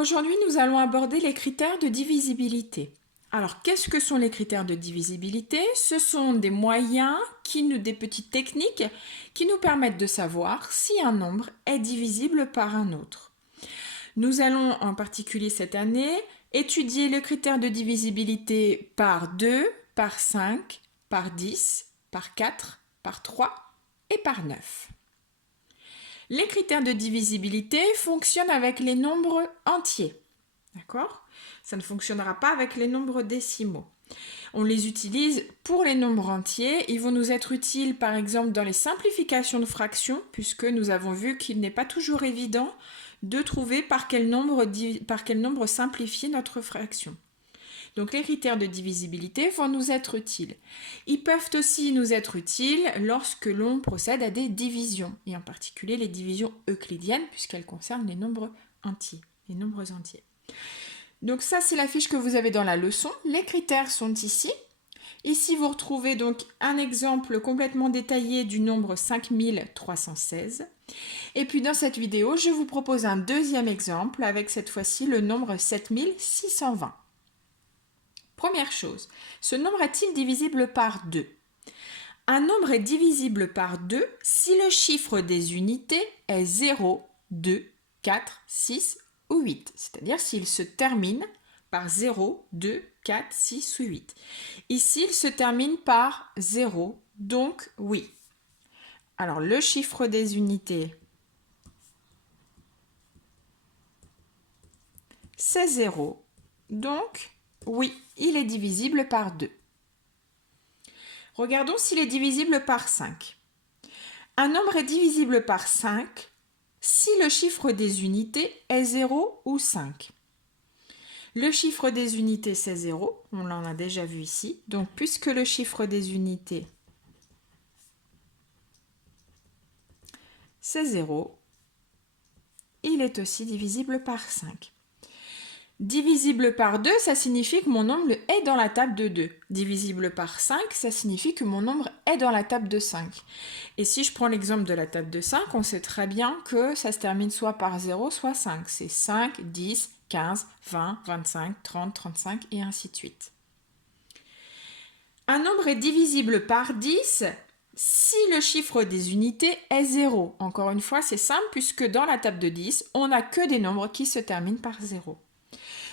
Aujourd'hui, nous allons aborder les critères de divisibilité. Alors, qu'est-ce que sont les critères de divisibilité? Ce sont des moyens, des petites techniques qui nous permettent de savoir si un nombre est divisible par un autre. Nous allons en particulier cette année étudier le critère de divisibilité par 2, par 5, par 10, par 4, par 3 et par 9. Les critères de divisibilité fonctionnent avec les nombres entiers. D'accord? Ça ne fonctionnera pas avec les nombres décimaux. On les utilise pour les nombres entiers. Ils vont nous être utiles par exemple dans les simplifications de fractions, puisque nous avons vu qu'il n'est pas toujours évident de trouver par quel nombre simplifier notre fraction. Donc les critères de divisibilité vont nous être utiles. Ils peuvent aussi nous être utiles lorsque l'on procède à des divisions, et en particulier les divisions euclidiennes, puisqu'elles concernent les nombres entiers, Donc ça, c'est la fiche que vous avez dans la leçon. Les critères sont ici. Ici, vous retrouvez donc un exemple complètement détaillé du nombre 5316. Et puis dans cette vidéo, je vous propose un deuxième exemple avec cette fois-ci le nombre 7620. Première chose, ce nombre est-il divisible par 2? Un nombre est divisible par 2 si le chiffre des unités est 0, 2, 4, 6 ou 8. C'est-à-dire s'il se termine par 0, 2, 4, 6 ou 8. Ici, il se termine par 0, donc oui. Alors, le chiffre des unités, c'est 0, donc oui, il est divisible par 2. Regardons s'il est divisible par 5. Un nombre est divisible par 5 si le chiffre des unités est 0 ou 5. Le chiffre des unités, c'est 0, on l'en a déjà vu ici. Donc, puisque le chiffre des unités, c'est 0, il est aussi divisible par 5. Divisible par 2, ça signifie que mon nombre est dans la table de 2. Divisible par 5, ça signifie que mon nombre est dans la table de 5. Et si je prends l'exemple de la table de 5, on sait très bien que ça se termine soit par 0, soit 5. C'est 5, 10, 15, 20, 25, 30, 35 et ainsi de suite. Un nombre est divisible par 10 si le chiffre des unités est 0. Encore une fois, c'est simple puisque dans la table de 10, on n'a que des nombres qui se terminent par 0.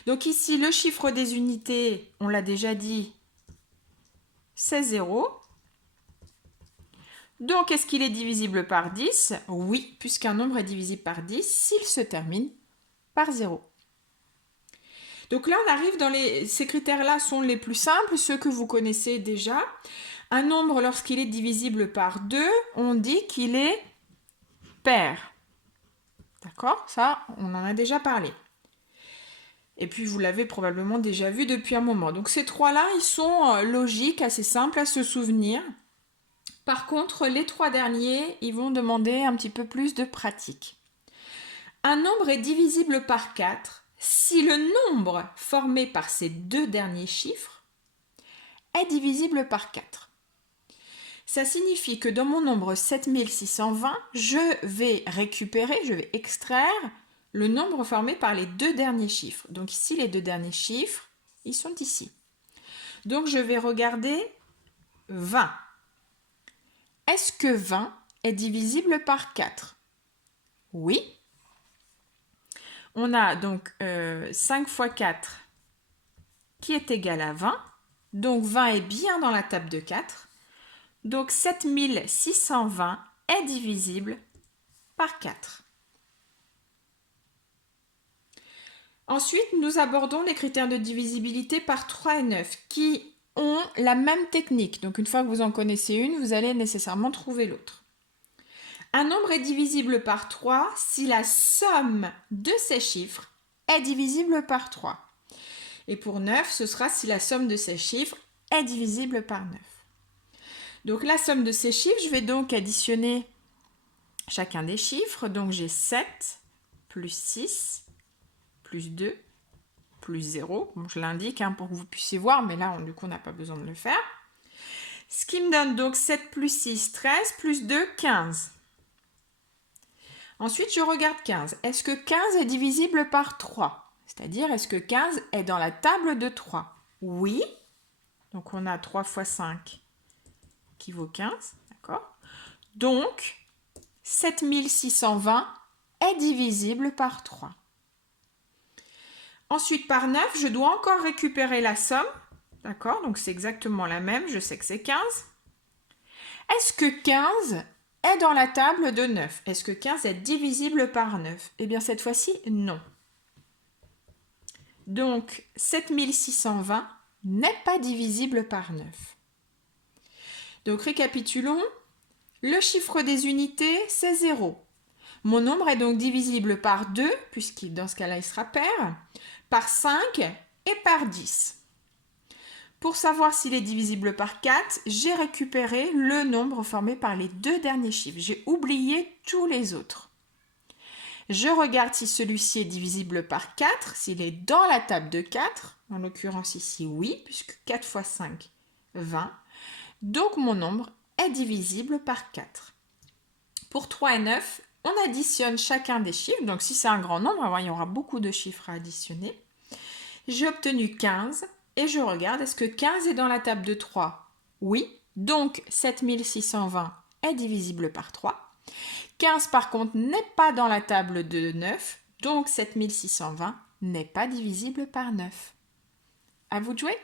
Donc ici, le chiffre des unités, on l'a déjà dit, c'est 0. Donc, est-ce qu'il est divisible par 10? Oui, puisqu'un nombre est divisible par 10 s'il se termine par 0. Donc là, on arrive dans ces critères-là sont les plus simples, ceux que vous connaissez déjà. Un nombre, lorsqu'il est divisible par 2, on dit qu'il est pair. D'accord? Ça, on en a déjà parlé. Et puis, vous l'avez probablement déjà vu depuis un moment. Donc, ces trois-là, ils sont logiques, assez simples à se souvenir. Par contre, les trois derniers, ils vont demander un petit peu plus de pratique. Un nombre est divisible par 4 si le nombre formé par ces deux derniers chiffres est divisible par 4. Ça signifie que dans mon nombre 7620, je vais extraire le nombre formé par les deux derniers chiffres. Donc ici, les deux derniers chiffres, ils sont ici. Donc je vais regarder 20. Est-ce que 20 est divisible par 4? Oui. On a donc 5 fois 4 qui est égal à 20. Donc 20 est bien dans la table de 4. Donc 7620 est divisible par 4. Ensuite, nous abordons les critères de divisibilité par 3 et 9 qui ont la même technique. Donc une fois que vous en connaissez une, vous allez nécessairement trouver l'autre. Un nombre est divisible par 3 si la somme de ces chiffres est divisible par 3. Et pour 9, ce sera si la somme de ces chiffres est divisible par 9. Donc la somme de ces chiffres, je vais donc additionner chacun des chiffres. Donc j'ai 7 plus 6 plus 2 plus 0. Bon, je l'indique pour que vous puissiez voir, mais là, du coup, on n'a pas besoin de le faire. Ce qui me donne donc 7 plus 6, 13, plus 2, 15. Ensuite, je regarde 15. Est-ce que 15 est divisible par 3? C'est-à-dire, est-ce que 15 est dans la table de 3? Oui. Donc, on a 3 fois 5 qui vaut 15. D'accord? Donc, 7620 est divisible par 3. Ensuite, par 9, je dois encore récupérer la somme. D'accord? Donc, c'est exactement la même. Je sais que c'est 15. Est-ce que 15 est dans la table de 9? Est-ce que 15 est divisible par 9? Eh bien, cette fois-ci, non. Donc, 7620 n'est pas divisible par 9. Donc, récapitulons. Le chiffre des unités, c'est 0. Mon nombre est donc divisible par 2, puisque dans ce cas-là, il sera pair, par 5 et par 10. Pour savoir s'il est divisible par 4, j'ai récupéré le nombre formé par les deux derniers chiffres. J'ai oublié tous les autres. Je regarde si celui-ci est divisible par 4, s'il est dans la table de 4. En l'occurrence ici, oui, puisque 4 fois 5, 20. Donc mon nombre est divisible par 4. Pour 3 et 9, on additionne chacun des chiffres. Donc si c'est un grand nombre, il y aura beaucoup de chiffres à additionner. J'ai obtenu 15 et je regarde, est-ce que 15 est dans la table de 3? Oui, donc 7620 est divisible par 3. 15 par contre n'est pas dans la table de 9, donc 7620 n'est pas divisible par 9. À vous de jouer!